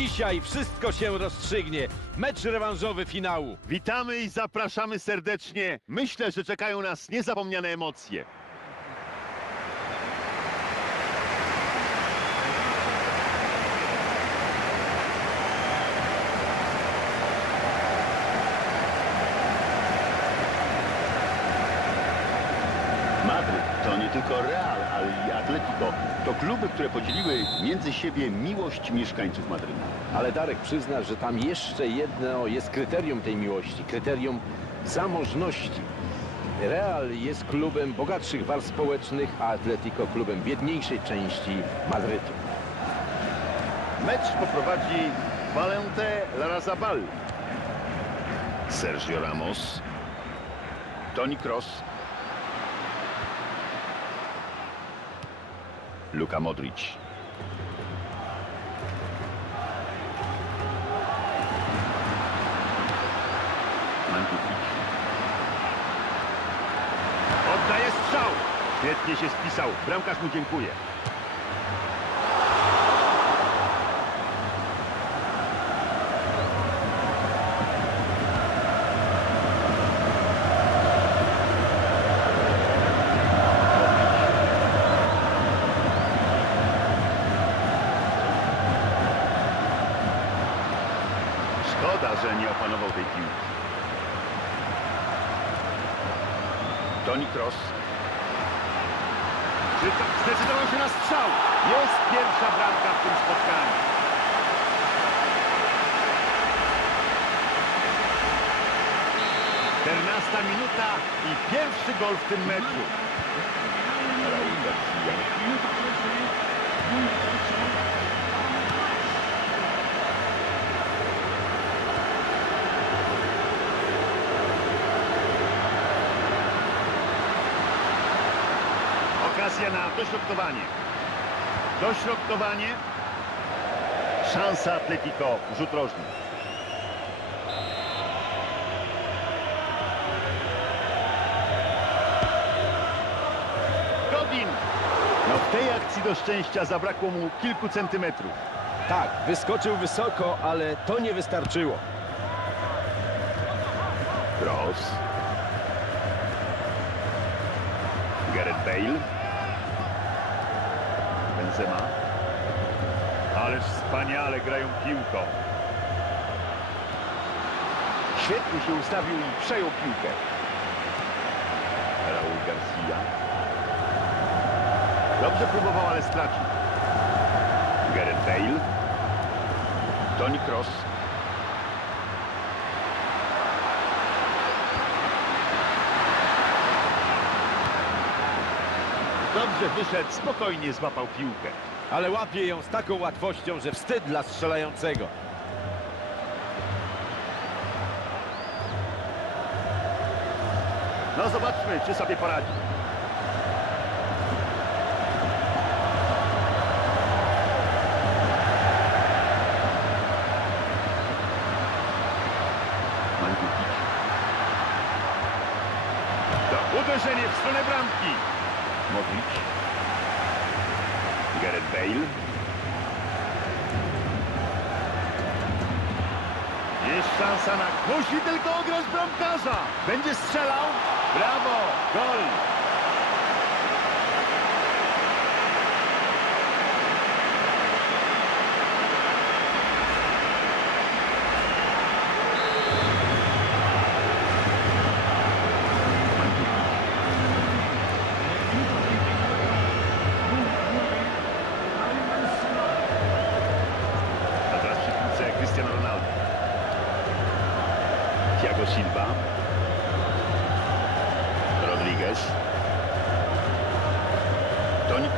Dzisiaj wszystko się rozstrzygnie. Mecz rewanżowy finału. Witamy i zapraszamy serdecznie. Myślę, że czekają nas niezapomniane emocje. Madryt to nie tylko Real, ale i Atletico. To kluby, które podzieliły między siebie miłość mieszkańców Madrytu. Ale Darek przyzna, że tam jeszcze jedno jest kryterium tej miłości. Kryterium zamożności. Real jest klubem bogatszych warstw społecznych, a Atletico klubem biedniejszej części Madrytu. Mecz poprowadzi Valente Larazabal. Sergio Ramos. Toni Kroos. Luka Modric. Mandzukic. Oddaje strzał. Świetnie się spisał. Bramkarz mu dziękuję. Że nie opanował tej piłki. Toni Kroos. Zdecydował się na strzał? Jest pierwsza bramka w tym spotkaniu. Czternasta minuta i pierwszy gol w tym meczu. Raúl García. Okazja na dośrodkowanie. Dośrodkowanie. Szansa Atletico. Rzut rożny. Godin. No w tej akcji do szczęścia zabrakło mu kilku centymetrów. Tak, wyskoczył wysoko, ale to nie wystarczyło. Cross. Gareth Bale. Benzema. Ależ wspaniale grają piłką. Świetnie się ustawił i przejął piłkę. Raúl Garcia. Dobrze próbował, ale stracił. Gareth Bale. Toni Kroos. Dobrze wyszedł, spokojnie złapał piłkę. Ale łapie ją z taką łatwością, że wstyd dla strzelającego. No zobaczmy, czy sobie poradzi. Uderzenie w stronę bramki. Modric. Gareth Bale. Jest szansa na... Musi tylko ograć bramkarza. Będzie strzelał. Brawo. Gol.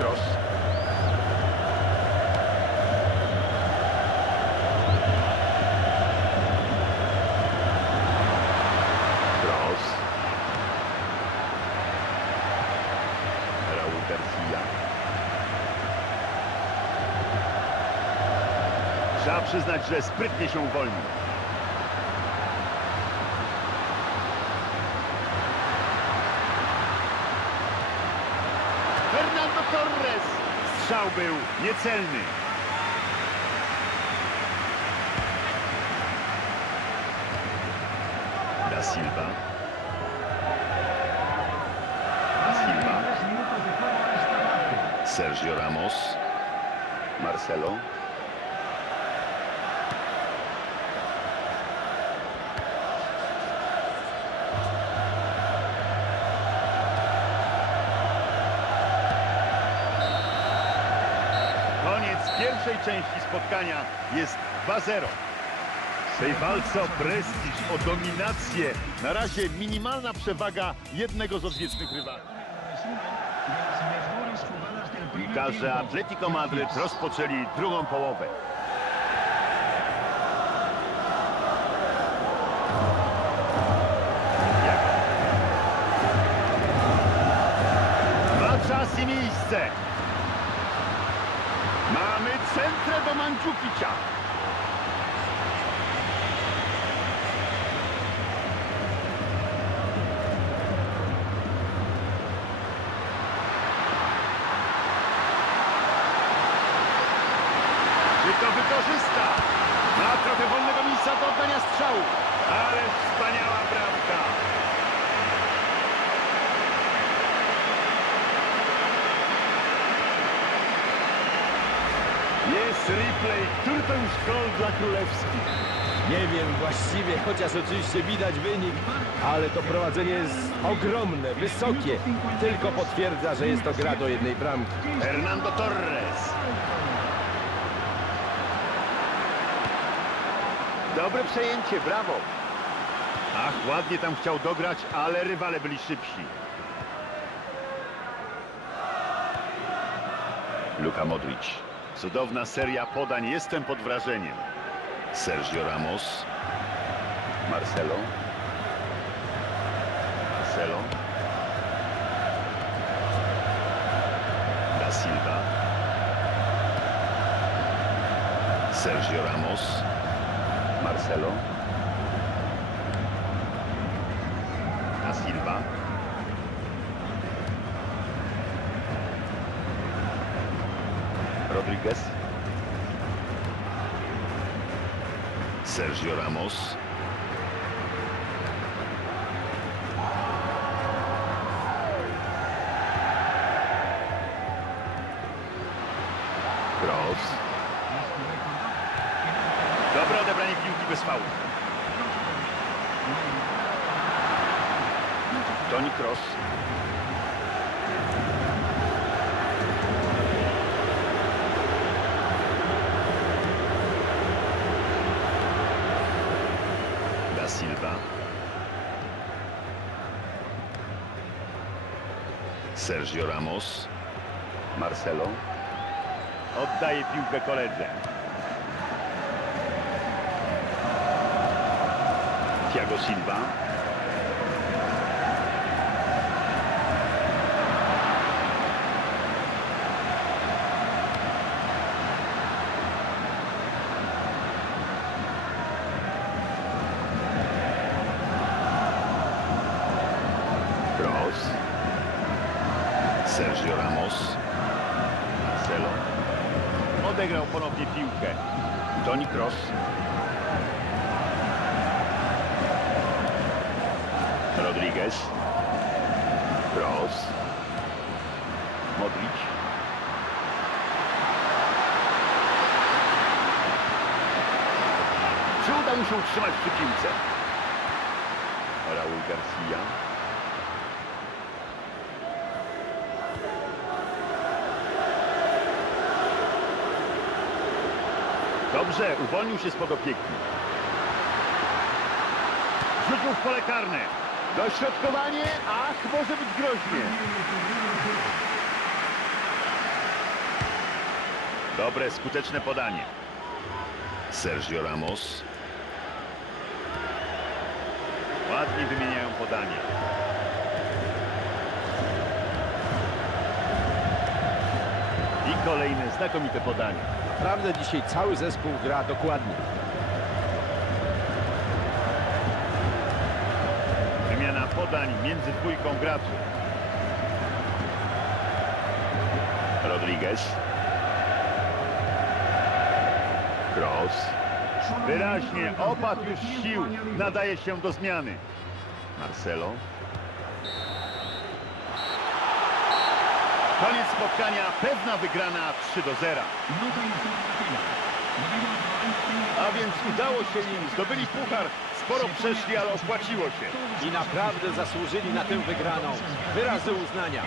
Kroos. Kroos. Trzeba przyznać, że sprytnie się uwolnił. Strzał był niecelny. Da Silva. Da Silva. Sergio Ramos. Marcelo. Pierwszej części spotkania jest 2-0. W tej walce o prestiż, o dominację, na razie minimalna przewaga jednego z odwiecznych rywali. Piłkarze Atletico Madryt rozpoczęli drugą połowę. Ma czas i miejsce. Mancukicia. To już gol dla królewskich? Nie wiem właściwie, chociaż oczywiście widać wynik, ale to prowadzenie jest ogromne, wysokie. Tylko potwierdza, że jest to gra do jednej bramki. Hernando Torres. Dobre przejęcie, brawo. Ach, ładnie tam chciał dograć, ale rywale byli szybsi. Luka Modric. Cudowna seria podań, jestem pod wrażeniem. Sergio Ramos. Marcelo. Marcelo, Da Silva. Sergio Ramos. Marcelo. Da Silva. Rodriguez. Sergio Ramos. Cross. Dobre odebranie piłki bez fału. Toni Cross. Da Silva. Sergio Ramos. Marcelo. Oddaje piłkę koledze. Thiago Silva. Cross. Sergio Ramos. Marcelo. Odegrał ponownie piłkę. Toni Cross. Rodriguez. Cross. Modric. Czy uda mu się utrzymać przy piłce? Raul Garcia. Dobrze, uwolnił się spod opieki. Rzucił w pole karne. Dośrodkowanie, ach, może być groźnie. Dobre, skuteczne podanie. Sergio Ramos. Ładnie wymieniają podanie. I kolejne znakomite podanie. Naprawdę dzisiaj cały zespół gra dokładnie. Wymiana podań między dwójką graczy. Rodriguez. Cross. Wyraźnie opadł już sił. Nadaje się do zmiany. Marcelo. Koniec spotkania, pewna wygrana 3 do 0. A więc udało się im, zdobyli puchar, sporo przeszli, ale opłaciło się. I naprawdę zasłużyli na tę wygraną. Wyrazy uznania.